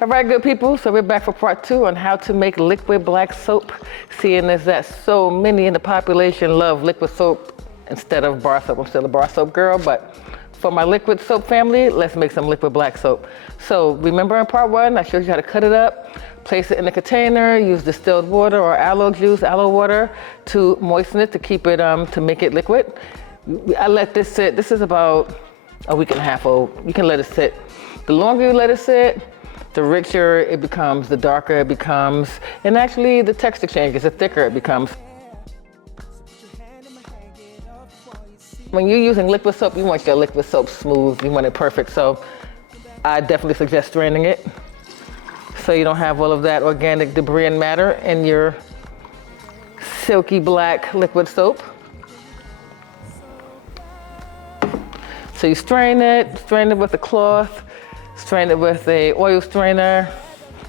All right, good people, so we're back for part 2 on how to make liquid black soap. Seeing as that so many in the population love liquid soap instead of bar soap. I'm still a bar soap girl, but for my liquid soap family, let's make some liquid black soap. So remember in part 1, I showed you how to cut it up, place it in a container, use distilled water or aloe juice, aloe water to moisten it, to keep it, to make it liquid. I let this sit. This is about a week and a half old. You can let it sit. The longer you let it sit, the richer it becomes, the darker it becomes, and actually the texture changes, the thicker it becomes. When you're using liquid soap, you want your liquid soap smooth, you want it perfect, so I definitely suggest straining it so you don't have all of that organic debris and matter in your silky black liquid soap. So you strain it with a cloth, strain it with a oil strainer,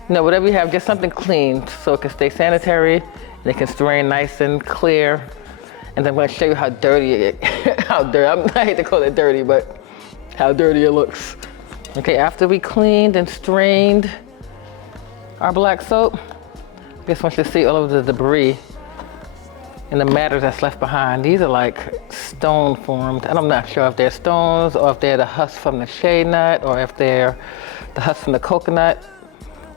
whatever you have, just something clean so it can stay sanitary and it can strain nice and clear. And then I'm going to show you how dirty it I hate to call it dirty, but how dirty it looks. Okay, after we cleaned and strained our black soap, I just want you to see all of the debris and the matter that's left behind. These are like stone formed. And I'm not sure if they're stones or if they're the husk from the shea nut or if they're the husk from the coconut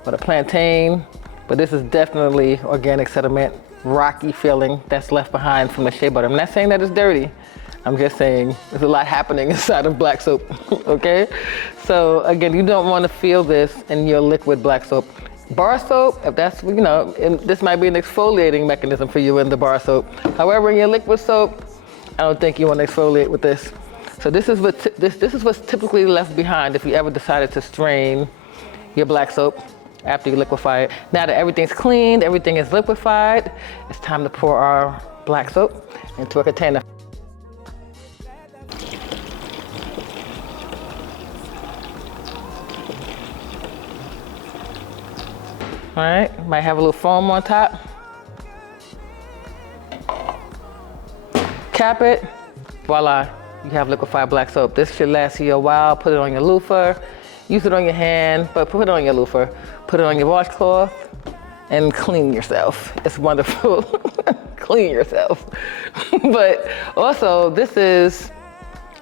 or the plantain. But this is definitely organic sediment, rocky feeling that's left behind from the shea butter. I'm not saying that it's dirty. I'm just saying there's a lot happening inside of black soap, okay? So again, you don't want to feel this in your liquid black soap. Bar soap, if that's, this might be an exfoliating mechanism for you in the bar soap. However, in your liquid soap, I don't think you want to exfoliate with this. So this is what's typically left behind if you ever decided to strain your black soap after you liquefy it. Now that everything's cleaned, everything is liquefied, it's time to pour our black soap into a container. All right, might have a little foam on top. Cap it, voila, you have liquefied black soap. This should last you a while. Put it on your loofah, use it on your hand, but put it on your loofah. Put it on your washcloth and clean yourself. It's wonderful, clean yourself. But also, this is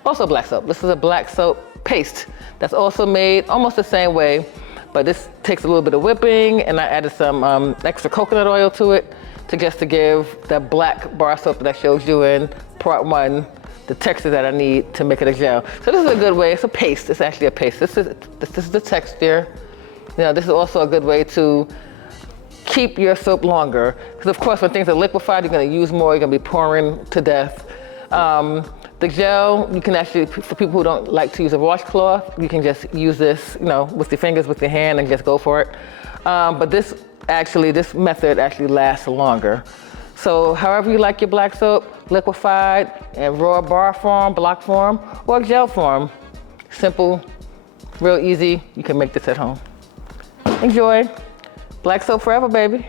also black soap. This is a black soap paste that's also made almost the same way. But this takes a little bit of whipping, and I added some extra coconut oil to it to give that black bar soap that I showed you in part 1 the texture that I need to make it a gel. So this is a good way. It's a paste. It's actually a paste. This is the texture. This is also a good way to keep your soap longer, because of course when things are liquefied, you're going to use more. You're going to be pouring to death. The gel, you can actually, for people who don't like to use a washcloth, you can just use this, with your fingers, with your hand, and just go for it. But this method actually lasts longer. So however you like your black soap, liquefied in raw bar form, block form, or gel form, simple, real easy, you can make this at home. Enjoy. Black soap forever, baby.